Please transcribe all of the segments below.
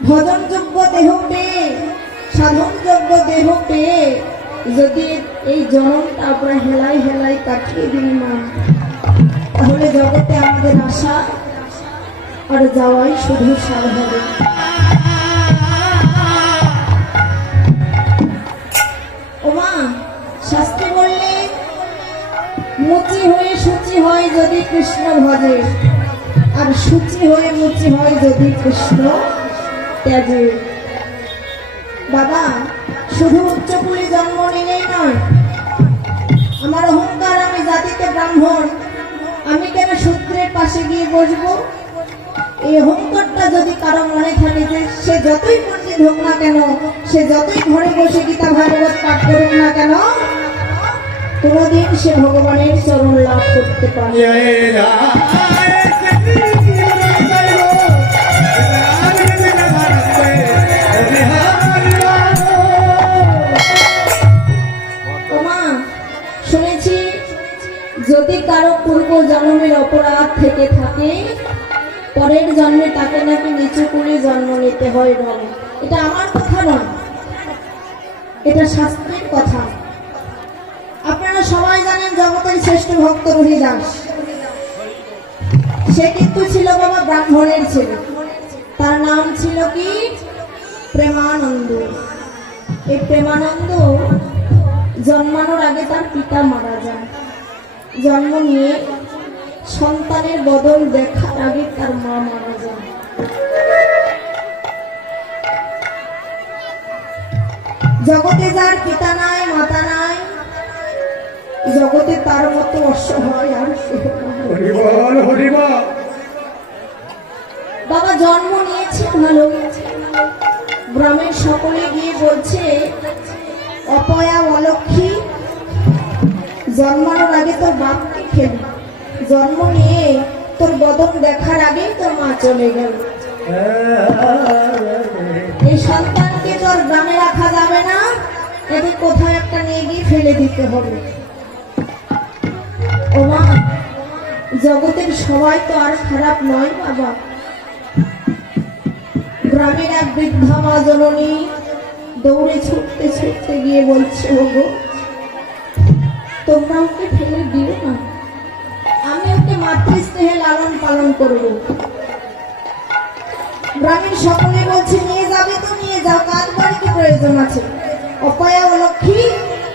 ভজনযোগ্য দেহ পেয়ে, সাধনযোগ্য দেহ পেয়ে যদি এই জনমটা আমরা হেলাই হেলাই কাটিয়ে দিই না, তাহলে জগতে আমাদের আশা আর যাওয়াই শুধু সার হবে। ওমা, শাস্ত্রে বললে মুচি হয়ে সূচি হয় যদি কৃষ্ণ ভজে, আর সূচি হয়ে মুচি হয় যদি কৃষ্ণ ত্যাজে। বাবা, শুধু উচ্চকুলে জন্ম নিলেই নয়, আমার অহংকার আমি জাতিতে ব্রাহ্মণ, আমি কেন শূদ্রের পাশে গিয়ে বসবো, এই অহংকারটা যদি কারো মনে থাকে যে সে যতই পণ্ডিত হোক না কেন, সে যতই ঘরে বসে গীতা ভাগবত পাঠ করুক না কেন, কোনদিন সে ভগবানের চরণ লাভ করতে পারে। শুনেছি যদি কারো পূর্ব জন্মের অপরাধ থেকে থাকে, পরের জন্মে তাকে নাকি নিচু কুলে জন্ম নিতে হয় বলে। এটা আমার কথা নয়, এটা শাস্ত্রের কথা। আপনারা সবাই জানেন জগতের শ্রেষ্ঠ ভক্ত রহিদাস, সে কিন্তু ছিল বাবা ব্রাহ্মণের ছেলে। তার নাম ছিল কি? প্রেমানন্দ। এই প্রেমানন্দ জন্মানোর আগে তার পিতা মারা যায়। জন্ম নিয়ে সন্তানের বদল দেখার আগে তার মা মারা যায়। জগতে যার পিতা নাই, মাতা নাই, জগতে তার মতো অসহায় আর বাবা জন্ম নিয়েছে ভালো, গ্রামের সকলে গিয়ে বলছে অপয়া অলক্ষী, জন্মানোর আগে তোর বাপকে খেলি, জন্ম নিয়ে তোর বদন দেখার আগে তোর মা চলে গেল। এই সন্তানকে তোর গ্রামে রাখা যাবে না, একে কোথাও একটা নিয়ে গিয়ে ফেলে দিতে হবে। ও মা, জগতের সবাই তো আর খারাপ নয় বাবা। গ্রামের এক বৃদ্ধা মা জননী দৌড়ে ছুটতে ছুটতে গিয়ে বলছে, ওগো তোমরা ওকে ফেলে দিও না, আমি ওকে মাতৃস্নেহে লালন পালন করব। গ্রামের সকলে বলছে নিয়ে যাবে তো নিয়ে যাও, কার কি প্রয়োজন আছে, অপয়া অলক্ষী,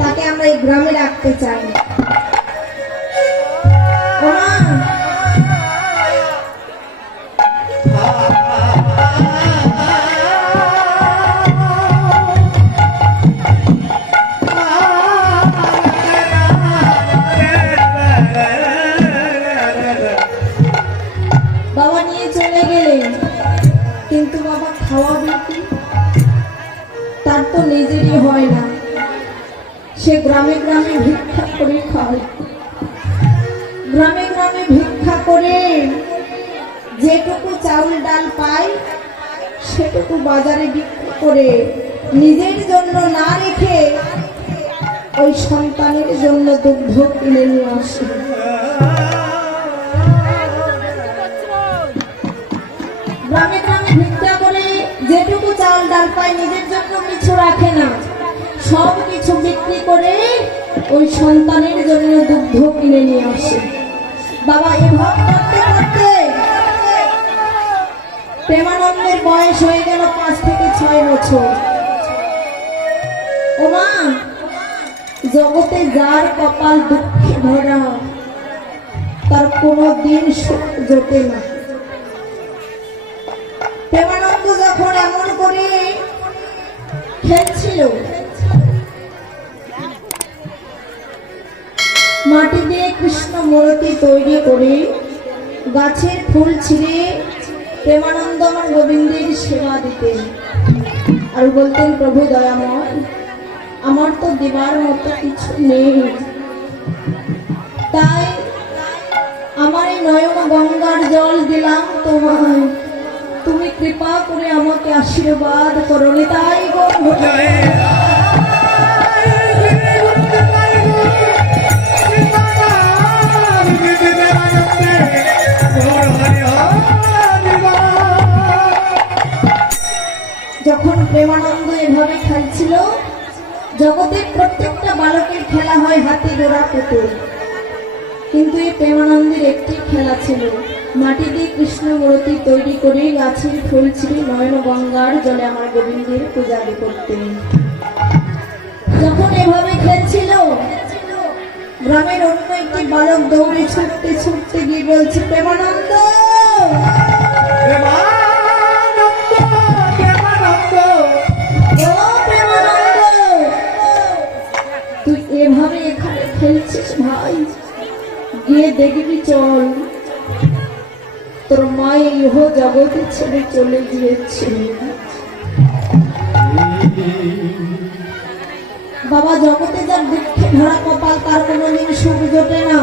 তাকে আমরা এই গ্রামে রাখতে চাই। বাবা নিয়ে চলে গেলেন, কিন্তু বাবা খাওয়াবে কি, তার তো নিজেরই হয় না। সে গ্রামে গ্রামে ভিক্ষা করে খায়, গ্রামে গ্রামে ভিক্ষা করে যেটুকু চাউল ডাল পায় সেটুকু বাজারে বিক্রি করে নিজের জন্য না রেখে ওই সন্তানের জন্য দুগ্ধ কিনে নিয়ে আসে। গ্রামে গ্রামে ভিক্ষা করে যেটুকু চাউল ডাল পায় নিজের জন্য কিছু রাখে না, সব কিছু বিক্রি করে ওই সন্তানের জন্য দুগ্ধ কিনে নিয়ে আসে। বাবা এভাবে করতে করতে প্রেমানন্দের বয়স হয়ে গেল 5 থেকে 6 বছর। ও মা, জগতে যার কপাল দুঃখে ভরা তার কোনদিন সুখ জোটে না। প্রেমানন্দ যখন এমন করে খেলছিল, মাটি দিয়ে কৃষ্ণ মূর্তি তৈরি করে গাছের ফুল ছিঁড়ে প্রেমানন্দ আমার গোবিন্দের সেবা দিতেন আর বলতেন, প্রভু দয়াময়, আমার তো দেবার মতো কিছু নেই, তাই আমার এই নয়ন গঙ্গার জল দিলাম তোমায়, তুমি কৃপা করে আমাকে আশীর্বাদ করো। তাই যখন প্রেমানন্দ এভাবে খেলছিল, জগতের প্রত্যেকটা বালকের খেলা হয় হাতি ঘোড়া পুতুল, কিন্তু এই প্রেমানন্দের একটি খেলা ছিল, মাটি দিয়ে কৃষ্ণ মূর্তি তৈরি করে গাছের ফুল ছিঁড়ে নয়ন গঙ্গার জলে আমার গোবিন্দের পূজা করতেন। যখন এভাবে খেলছিল, গ্রামের অন্য একটি বালক দৌড়ে ছুটতে ছুটতে গিয়ে বলছে, প্রেমানন্দ, তুই এভাবে এখানে খেলছিস ভাই, গিয়ে দেখবি চল, তোর মা ইহ জগতে ছেড়ে চলে গিয়েছে। বাবা, জগতে যার দুঃখে ভরা কপাল তার কোনোদিন সুখ জোটে না।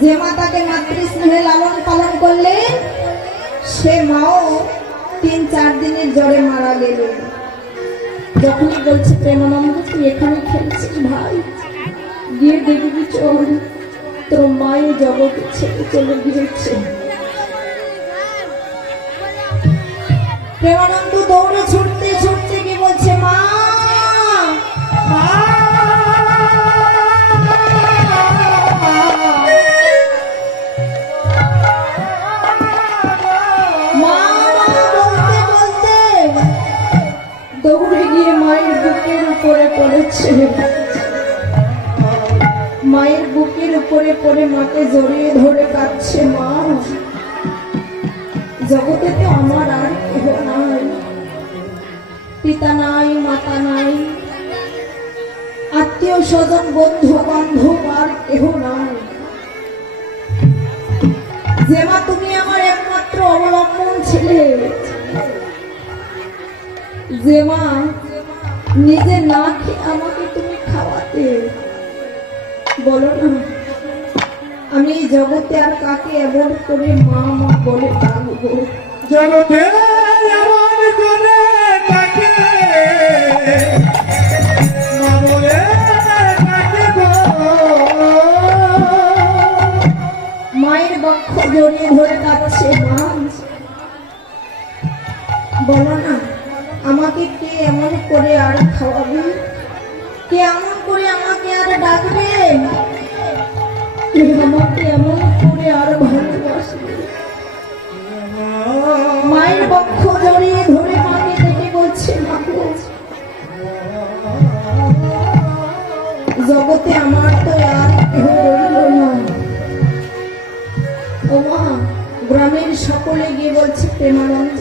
যে মা তাকে মাতৃস্নেহে লালন পালন করলেন, সে মাও 3-4 দিনের জ্বরে মারা গেলেন। যখনই বলছে, প্রেমানন্দ তুই এখানে খেলছিস ভাই, গিয়ে দেখবি চল, তোর মায়ের জগতে ছেড়ে চলে গিয়েছে। প্রেমানন্দ দৌড়ে ছুটতে ছুটতে গিয়ে বলছে, মা, দৌড়ে গিয়ে মায়ের বুকের উপরে পড়েছে। মায়ের বুকের উপরে পড়ে মাকে জড়িয়ে ধরে কাঁদছে, মা, জগতে তো আমার আর কেহ নাই, পিতা নাই, মাতা নাই, আত্মীয় স্বজন, বন্ধু বান্ধব আর কেহ নাই। যে মা তুমি আমার একমাত্র অবলম্বন ছিলে, যে মা নিজে না খেয়ে আমাকে তুমি খাওয়াতে, বলো না আমি জগতে আর কাকে এমন করে মা মা বলে ডাকবো? জগতে এমন করে কাকে মা বলে ডাকবো? মায়ের বক্ষ জড়িয়ে ধরে কাঁদছে, মা বলো না আমাকে কে এমন করে আর খাওয়াবে, কে এমন করে আমাকে আর ডাকবে, কে আমাকে এমন করে আর ভালোবাসবে? মায়ের বক্ষ জড়িয়ে ধরে মাকে দেখে বলছে, মা গো, জগতে আমার তো আর কেউ রইল না। ও মা, গ্রামের সকলে গিয়ে বলছে, প্রেমানন্দ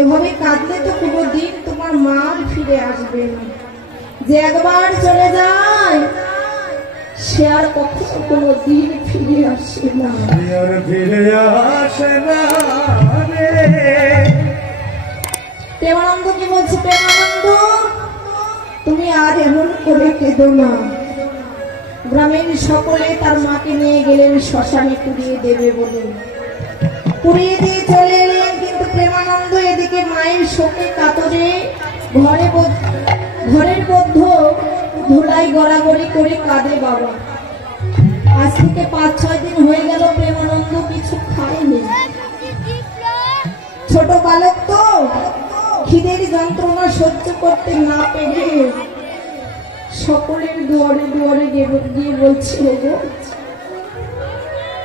এভাবে কাঁদলে তো কোনোদিন তোমার মা ফিরে আসবে না। যে একবার চলে যায় সে আর কখনো কোনোদিন ফিরে আসে না। প্রেমানন্দ কি বলছে, প্রেমানন্দ তুমি আর এমন করে কেঁদো না। গ্রামের সকলে তার মাকে নিয়ে গেলেন শ্মশানে পুড়িয়ে দেবে বলে, পুড়িয়ে দিয়ে চলে এলেন। কিন্তু প্রেমানন্দ এদিকে মায়ের শোকে কাতরে ঘরের মধ্যে ধুলাই গড়াগড়ি করে কাঁদে। বাবা, আজ থেকে 5-6 দিন হয়ে গেল প্রেমানন্দ কিছু খায়নি। ছোট বালক তো খিদের যন্ত্রণা সহ্য করতে না পেরে সকলের দুয়ারে দুয়ারে গিয়ে বলছিল, গো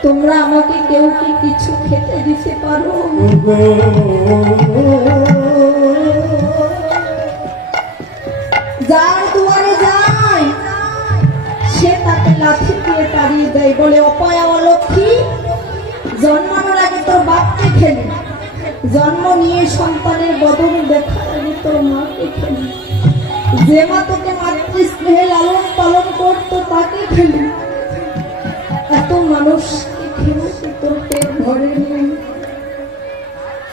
তোমরা আমাকে কেউ কি কিছু খেতে দিতে পারো? যার দুয়ারে যায় সে তাকে লাঠি দিয়ে তাড়িয়ে দেয়, বলে অপয়া অলক্ষী, জন্মানোর আগে তোর বাপকে খেলি, জন্ম নিয়ে সন্তানের বদল দেখার আগে তোর মাকে খেলি, যে মা তোকে মাতৃস্নেহে লালন পালন করতো তাকে খেলি, এত মানুষকে খেলে তোর পেট ভরে নেই।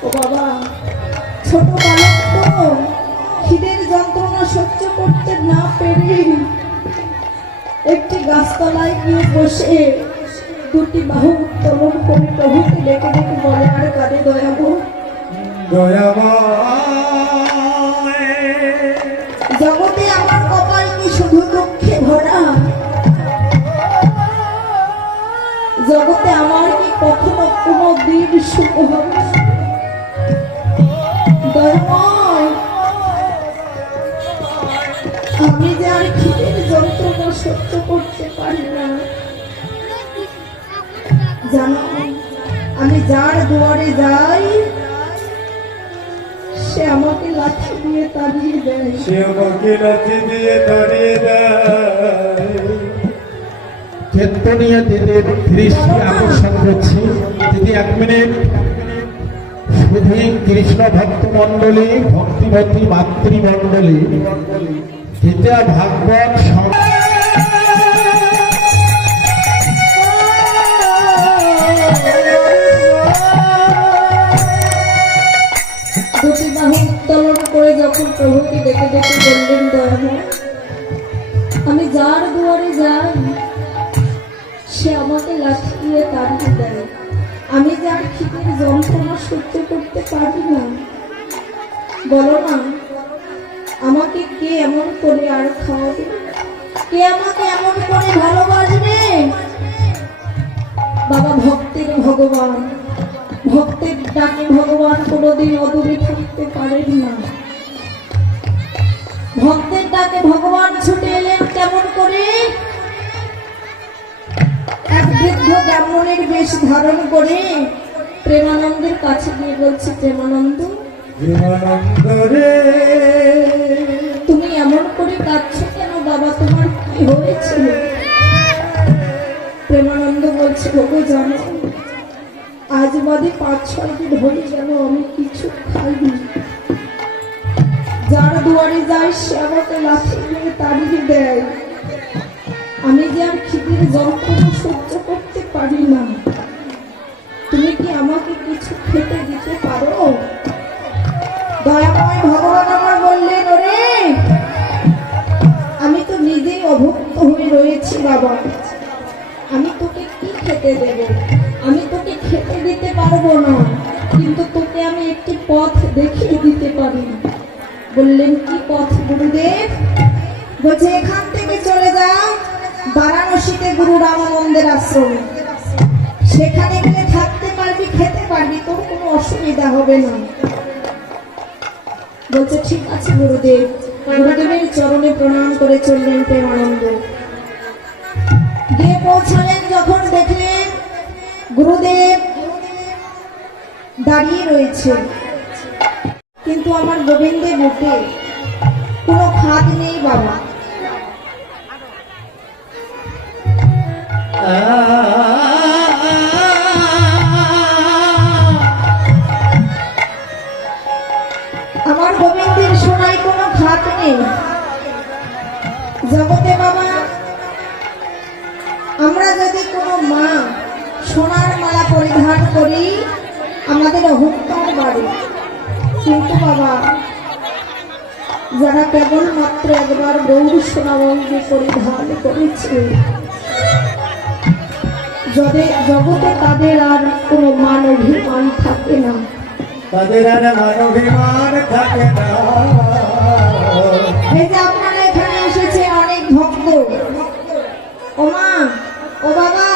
ও বাবা, ছোট বালক তো খিদের যন্ত্রণা সহ্য করতে না পেরে একটি গাছতলায় গিয়ে বসে দুটি বাহু উত্তোলন করে প্রভুকে ডেকে ডেকে বলে, আর কাঁদে, দয়াবো জগতে আমার কপাল কি শুধু দুঃখে ভরা? জগতে আমার কি কখনো কোনো দিন সুখ হবে? দয়াময় আমি যে আর খিদের যন্ত্রণা সহ্য করতে পারি না। জানো, আমি যার দুয়ারে যাই সে আমাকে লাঠি দিয়ে তাড়িয়ে দেয়। সে আমাকে লাঠি দিয়ে তাড়িয়ে দেয়। কেতনিয়া দিদির দৃষ্টি আকর্ষণ করছি। দিদি 1 মিনিট। শুধু কৃষ্ণ ভক্ত মন্ডলী, ভক্তিমতী মাতৃমন্ডলী, গীতা ভাগবত দুটি বাহু উত্তোলন করে যখন প্রভুকে ডেকে ডেকে বললেন, দয়াময়, আমি যার দুয়ারে যাই সে আমাকে লাঠি দিয়ে তাড়িয়ে দেয়। আমি যার খিদের যন্ত্রণা সহ্য করতে পারি না। বলো না, আমাকে কে এমন করে আর খাওয়াবে? কে আমাকে এমন করে ভালোবাসবে? বাবা ভক্তের ভগবান, ভক্তের ডাকে ভগবান কোনোদিন অদূরে থাকতে পারেন না। ভক্তের ডাকে ভগবান ছুটে এলেন কেমন করে? এক বৃদ্ধ ব্রাহ্মণের বেশ ধারণ করে প্রেমানন্দের কাছে গিয়ে বলছে, প্রেমানন্দ, জীবনানন্দ রে, তুমি এমন করে কাঁদছো কেন বাবা? তোমার কি হয়েছিল? প্রেমানন্দ বলছে, বাবু জানো, আজ বাদে 5-6 দিন হয়ে গেল আমি কিছু খাইনি। যার দুয়ারে যাই সে আমাকে লাঠি দিয়ে তাড়িয়ে দেয়। আমি যে আর খিদের যন্ত্রণা সহ্য করতে পারি না। তুমি কি আমাকে কিছু খেতে দিতে পারো? দয়াময় ভগবান আমার বললেন, ওরে, আমি তো নিজেই অভুক্ত হয়ে রয়েছি বাবা, আমি তোকে কি খেতে দেব? আমি তোকে খেতে দিতে পারবো না, কিন্তু তোকে আমি একটি পথ দেখিয়ে দিতে পারি। বললেন, কি পথ গুরুদেব? বলছে, এখান থেকে চলে যা বারাণসীতে গুরু রামানন্দের আশ্রমে, সেখানে গিয়ে থাকতে পারবি, খেতে পারবি, তোর কোনো অসুবিধা হবে না। বলছে, ঠিক আছে গুরুদেব। গুরুদেবের চরণে প্রণাম করে চললেন প্রেমানন্দ। গিয়ে পৌঁছালেন, যখন দেখলেন গুরুদেব দাঁড়িয়ে রয়েছে, কিন্তু আমার গোবিন্দের বুকে কোনো খাদ নেই বাবা। আমার গোবিন্দের সোনায় কোনো খাদ নেই জগতে বাবা। আমরা যদি কোনো মা সোনার মালা পরিধান করি আমাদের অহংকার বাড়ে, কিন্তু বাবা যারা কেবলমাত্র একবার গৌর সোনাবঙ্গে পরিধান করেছে জগতে তাদের আর কোনো মান অভিমান থাকে না। তাদের আর মানবিমান থাকে না। এই যে আপনারা এখানে এসেছে অনেক ভক্ত, ও মা, ও বাবা,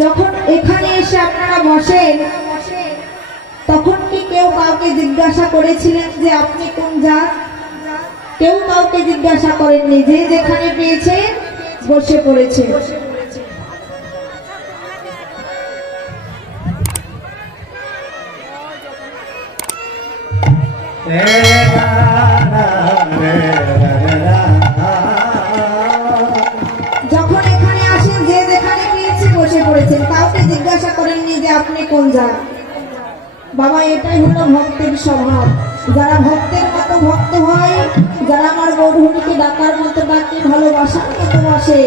যখন এখানে এসে আপনারা বসেন তখন কি কেউ কাউকে জিজ্ঞাসা করেছিলেন যে আপনি কোন জাত? কেউ কাউকে জিজ্ঞাসা করেননি, যে যেখানে পেয়েছে বসে পড়েছে। যখন এখানে আসেন যে যেখানে পেয়েছে বসে পড়েছেন, কাউকে জিজ্ঞাসা করেননি যে আপনি কোন জাত। বাবা, এটাই হলো ভক্তের স্বভাব। যারা ভক্তের মতো ভক্ত হয়, যারা আমার গৌরহরিকে ডাকার মতো ডাকে, ভালোবাসার মতো বাসে,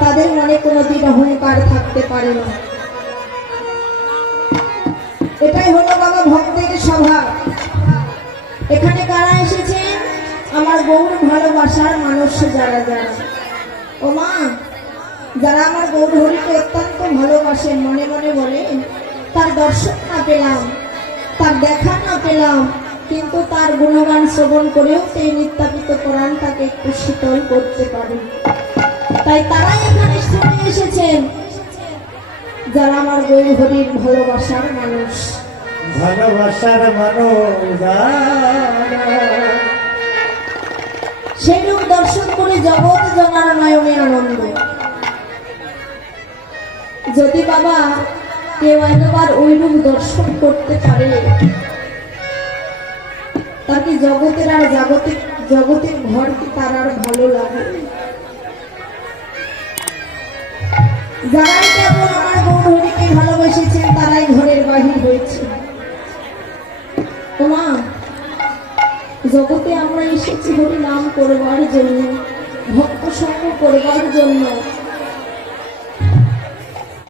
তাদের মনে কোনোদিন অহংকার থাকতে পারে না। এটাই হলো বাবা ভক্তের স্বভাব। এখানে কারা এসেছেন? আমার গৌর ভালোবাসার মানুষ যারা যারা, ও মা, যারা আমার গৌরহরিকে অত্যন্ত ভালোবাসেন, মনে মনে বলেন, তার দর্শন না পেলাম, তার দেখা না পেলাম, কিন্তু তার গুণগান শ্রবণ করেও সেই নিত্যাপিত কোরআনটাকে একটু শীতল করতে পারে। তাই তারাই এখানে শুনে এসেছেন যারা আমার গৌরহরির ভালোবাসার মানুষ। ভালোবাসার মানুষ সেই রূপ দর্শন করে জগৎ জনার নয়নের আনন্দ। যদি বাবা কেউ একবার ওই রূপ দর্শন করতে পারে, তাকে জগতের আর জগতের ঘর কি তার আর ভালো লাগে? যারাই কেবল আমার গৌর হরিকে ভালোবেসেছেন তারাই ঘরের বাহির হয়েছে। ওমা, জগতে আমরা এসেছি হরি নাম করবার জন্য, ভক্ত সঙ্গ করবার জন্য।